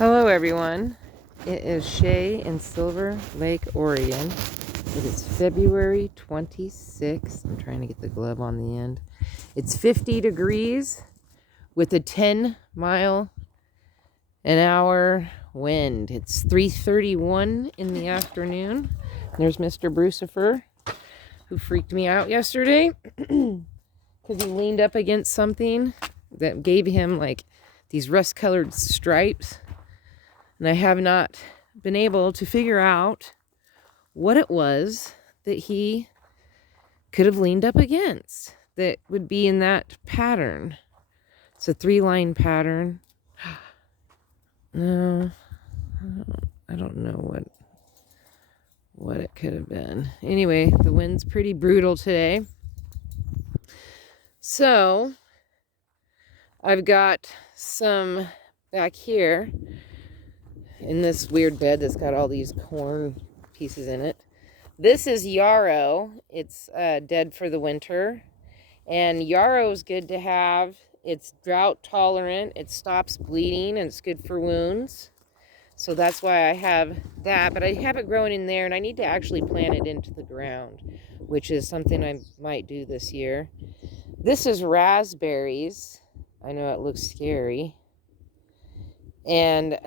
Hello everyone, it is Shay in Silver Lake, Oregon. It is February 26th. I'm trying to get the glove on the end. It's 50 degrees with a 10-mile-an-hour wind. It's 3:31 in the afternoon. There's Mr. Brucifer, who freaked me out yesterday because he leaned up against something that gave him like these rust-colored stripes. And I have not been able to figure out what it was that he could have leaned up against that would be in that pattern. It's a 3-line pattern. No, I don't know what it could have been. Anyway, the wind's pretty brutal today. So I've got some back here in this weird bed that's got all these corn pieces in it. This is yarrow. It's dead for the winter. And yarrow is good to have. It's drought tolerant. It stops bleeding and it's good for wounds. So that's why I have that. But I have it growing in there and I need to actually plant it into the ground, which is something I might do this year. This is raspberries. I know it looks scary. And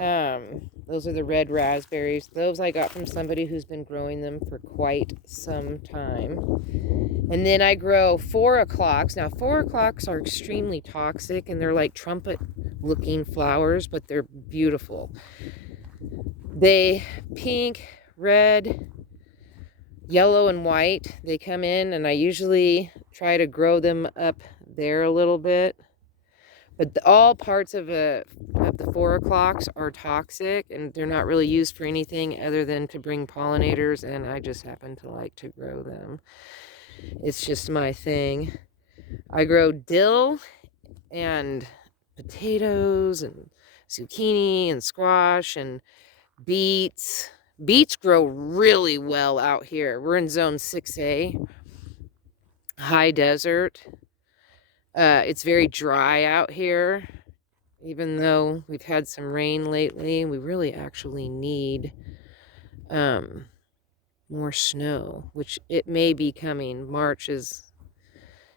those are the red raspberries. Those I got from somebody who's been growing them for quite some time. And then I grow 4 o'clocks. Now 4 o'clocks are extremely toxic and they're like trumpet looking flowers, but they're beautiful. They pink, red, yellow, and white. They come in and I usually try to grow them up there a little bit. But all parts of the 4 o'clocks are toxic and they're not really used for anything other than to bring pollinators, and I just happen to like to grow them. It's just my thing. I grow dill and potatoes and zucchini and squash and beets. Beets grow really well out here. We're in zone 6A, high desert. It's very dry out here, even though we've had some rain lately. We really actually need more snow, which it may be coming. March is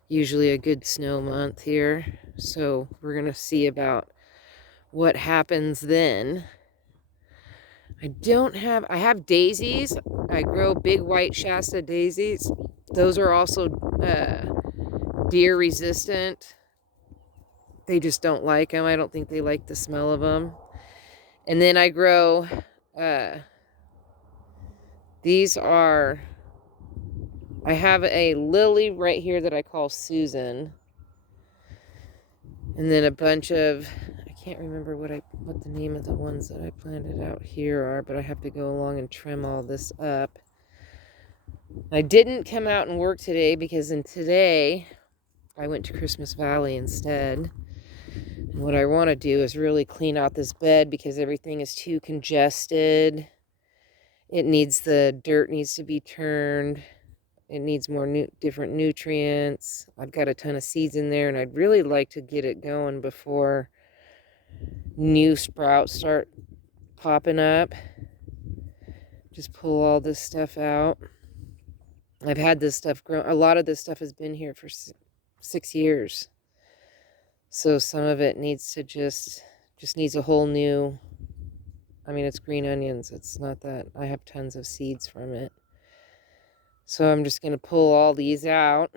usually a good snow month here, so we're going to see about what happens then. I have daisies. I grow big white Shasta daisies. Those are also deer resistant. They just don't like them. I don't think they like the smell of them. And then I grow, I have a lily right here that I call Susan. And then a bunch of, I can't remember what the name of the ones that I planted out here are, but I have to go along and trim all this up. I didn't come out and work today because today I went to Christmas Valley instead. And what I want to do is really clean out this bed because everything is too congested. The dirt needs to be turned. It needs more different nutrients. I've got a ton of seeds in there and I'd really like to get it going before new sprouts start popping up. Just pull all this stuff out. I've had this stuff grow. A lot of this stuff has been here for 6 years. So some of it needs to just needs a whole new, it's green onions. It's not that I have tons of seeds from it. So I'm just going to pull all these out,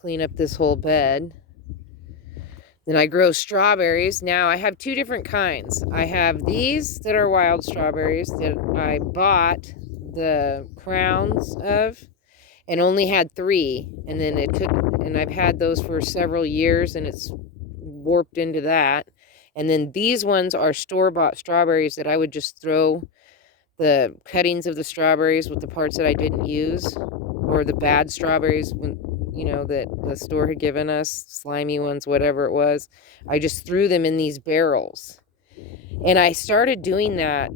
clean up this whole bed. Then I grow strawberries. Now I have 2 different kinds. I have these that are wild strawberries that I bought the crowns of and only had 3. And then and I've had those for several years and it's warped into that. And then these ones are store-bought strawberries that I would just throw the cuttings of the strawberries with the parts that I didn't use, or the bad strawberries that the store had given us, slimy ones, whatever it was. I just threw them in these barrels. And I started doing that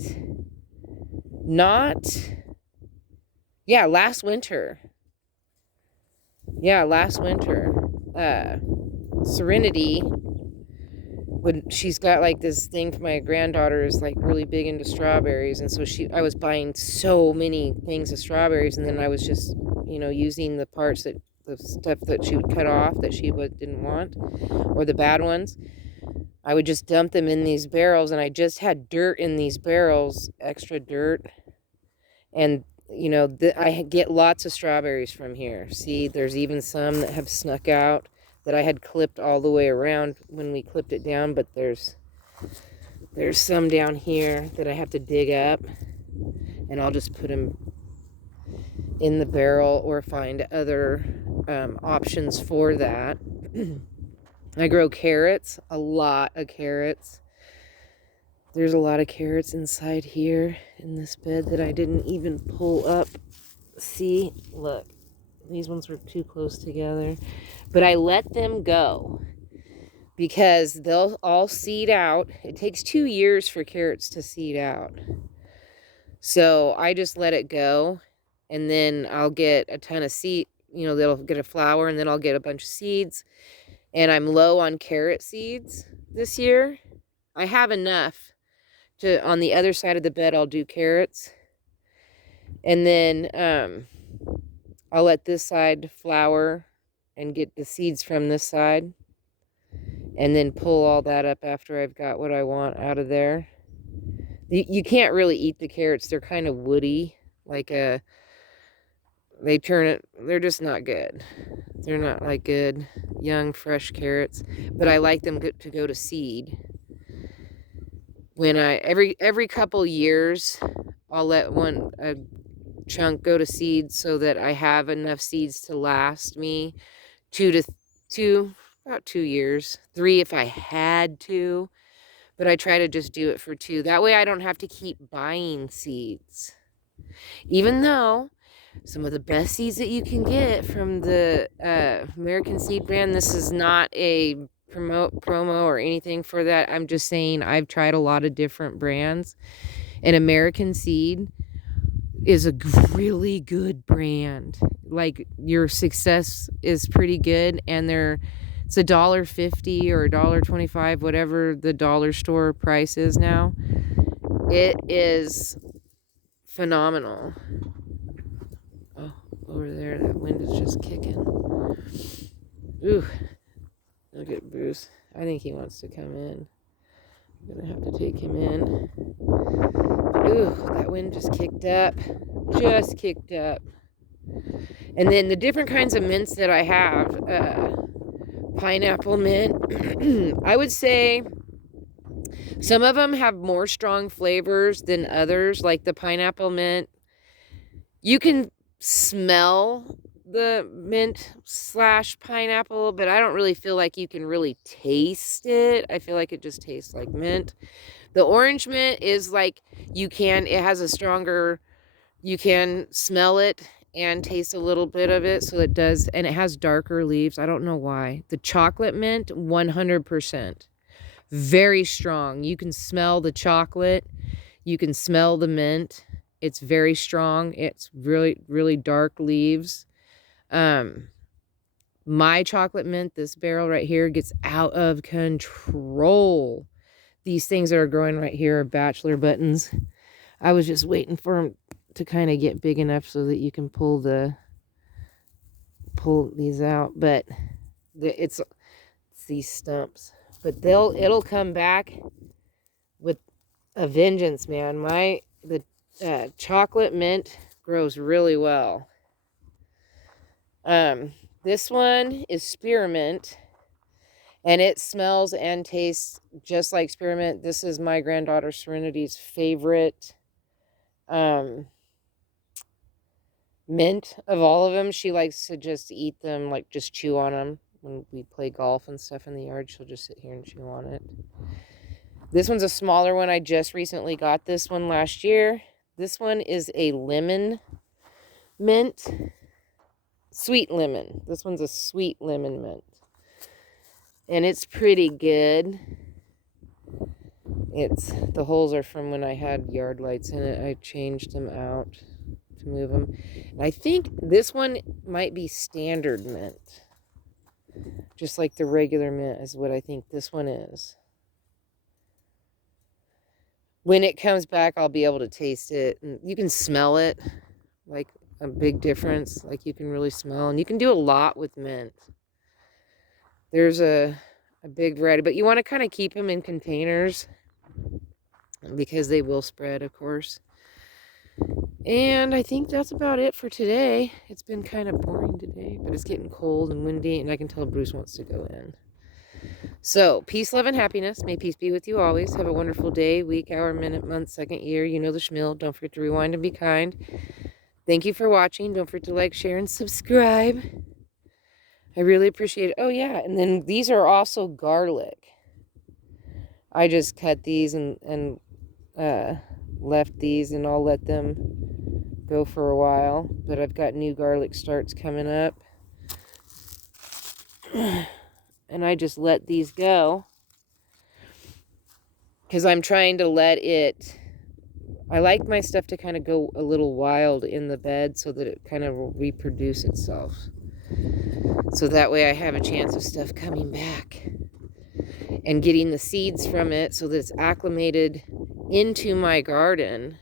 last winter. Serenity when she's got like this thing for my granddaughter is like really big into strawberries, and so I was buying so many things of strawberries, and then I was just, you know, using the parts that the stuff that she would cut off that she didn't want, or the bad ones. I would just dump them in these barrels, and I just had dirt in these barrels, extra dirt, and you know, I get lots of strawberries from here. See, there's even some that have snuck out that I had clipped all the way around when we clipped it down, but there's some down here that I have to dig up, and I'll just put them in the barrel or find other options for that. I grow carrots, a lot of carrots. There's a lot of carrots inside here in this bed that I didn't even pull up. See, look, these ones were too close together, but I let them go because they'll all seed out. It takes 2 years for carrots to seed out. So I just let it go, and then I'll get a ton of seed, you know, they'll get a flower, and then I'll get a bunch of seeds. And I'm low on carrot seeds this year. I have enough to, on the other side of the bed, I'll do carrots. And then I'll let this side flower and get the seeds from this side. And then pull all that up after I've got what I want out of there. You can't really eat the carrots. They're kind of woody. Like they're just not good. They're not like good young fresh carrots, but I like them to go to seed. When every couple years, I'll let a chunk go to seed so that I have enough seeds to last me about 2 years, 3 if I had to, but I try to just do it for 2. That way I don't have to keep buying seeds. Even though some of the best seeds that you can get from the American Seed brand, this is not a promo or anything for that. I'm just saying I've tried a lot of different brands, and American Seed is a really good brand. Like, your success is pretty good, and it's $1.50 or $1.25, whatever the dollar store price is now. It is phenomenal. Oh, over there, that wind is just kicking. Ooh, look at Bruce. I think he wants to come in. I'm gonna have to take him in. Ooh, that wind just kicked up. Just kicked up. And then the different kinds of mints that I have, pineapple mint. I would say some of them have more strong flavors than others, like the pineapple mint. You can smell the mint / pineapple, but I don't really feel like you can really taste it. I feel like it just tastes like mint. The orange mint is like, it has a stronger, you can smell it and taste a little bit of it. So it does, and it has darker leaves. I don't know why. The chocolate mint, 100%. Very strong. You can smell the chocolate. You can smell the mint. It's very strong. It's really, really dark leaves. My chocolate mint, this barrel right here, gets out of control. These things that are growing right here are bachelor buttons. I was just waiting for them to kind of get big enough so that you can pull these out, but it's these stumps. But it'll come back with a vengeance, man. The chocolate mint grows really well. This one is spearmint, and it smells and tastes just like spearmint. This is my granddaughter Serenity's favorite mint of all of them. She likes to just eat them, like just chew on them. When we play golf and stuff in the yard, she'll just sit here and chew on it. This one's a smaller one. I just recently got this one last year. This one is a lemon mint. Sweet lemon. This one's a sweet lemon mint. And it's pretty good. The holes are from when I had yard lights in it. I changed them out to move them. And I think this one might be standard mint. Just like the regular mint is what I think this one is. when it comes back, I'll be able to taste it. And you can smell it, like a big difference. Like you can really smell. And you can do a lot with mint. There's a big variety. But you want to kind of keep them in containers because they will spread, of course. And I think that's about it for today. It's been kind of boring today, but it's getting cold and windy, and I can tell Bruce wants to go in. So, peace, love, and happiness. May peace be with you always. Have a wonderful day, week, hour, minute, month, second, year. You know the schmill. Don't forget to rewind and be kind. Thank you for watching. Don't forget to like, share, and subscribe. I really appreciate it. Oh, yeah, and then these are also garlic. I just cut these and left these, and I'll let them go for a while. But I've got new garlic starts coming up. And I just let these go because I'm trying to let it, I like my stuff to kind of go a little wild in the bed so that it kind of will reproduce itself. So that way I have a chance of stuff coming back and getting the seeds from it so that it's acclimated into my garden.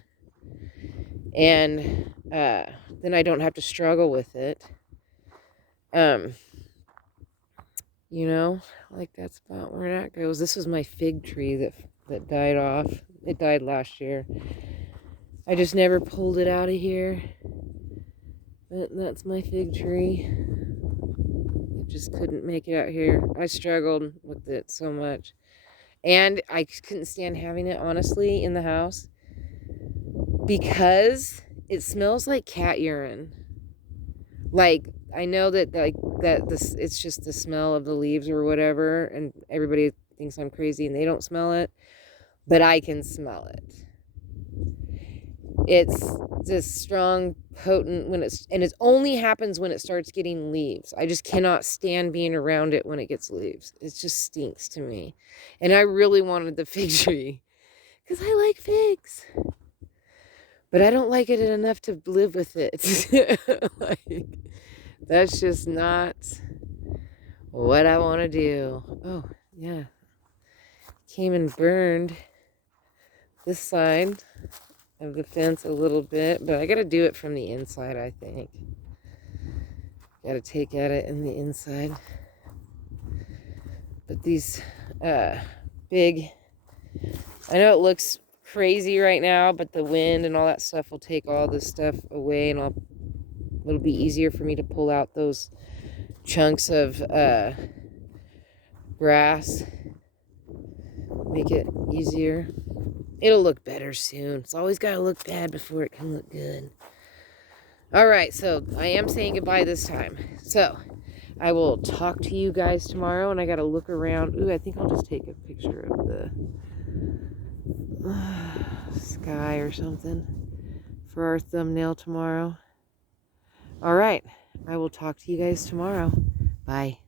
And then I don't have to struggle with it. You know, like that's about where that goes. This is my fig tree that died off. It died last year. I just never pulled it out of here. But that's my fig tree. It just couldn't make it out here. I struggled with it so much. And I couldn't stand having it, honestly, in the house because it smells like cat urine. Like, I know that this, it's just the smell of the leaves or whatever, and everybody thinks I'm crazy and they don't smell it, but I can smell it. It's this strong, potent and it only happens when it starts getting leaves. I just cannot stand being around it when it gets leaves. It just stinks to me. And I really wanted the fig tree because I like figs. But I don't like it enough to live with it. Like, that's just not what I want to do. Oh, yeah. Came and burned this side of the fence a little bit, but I got to do it from the inside, I think. Got to take at it in the inside. But these big, I know it looks crazy right now, but the wind and all that stuff will take all this stuff away, and it'll be easier for me to pull out those chunks of grass. Make it easier. It'll look better soon. It's always got to look bad before it can look good. All right, so I am saying goodbye this time. So I will talk to you guys tomorrow, and I got to look around. Ooh, I think I'll just take a picture of the sky or something for our thumbnail tomorrow. All right, I will talk to you guys tomorrow. Bye.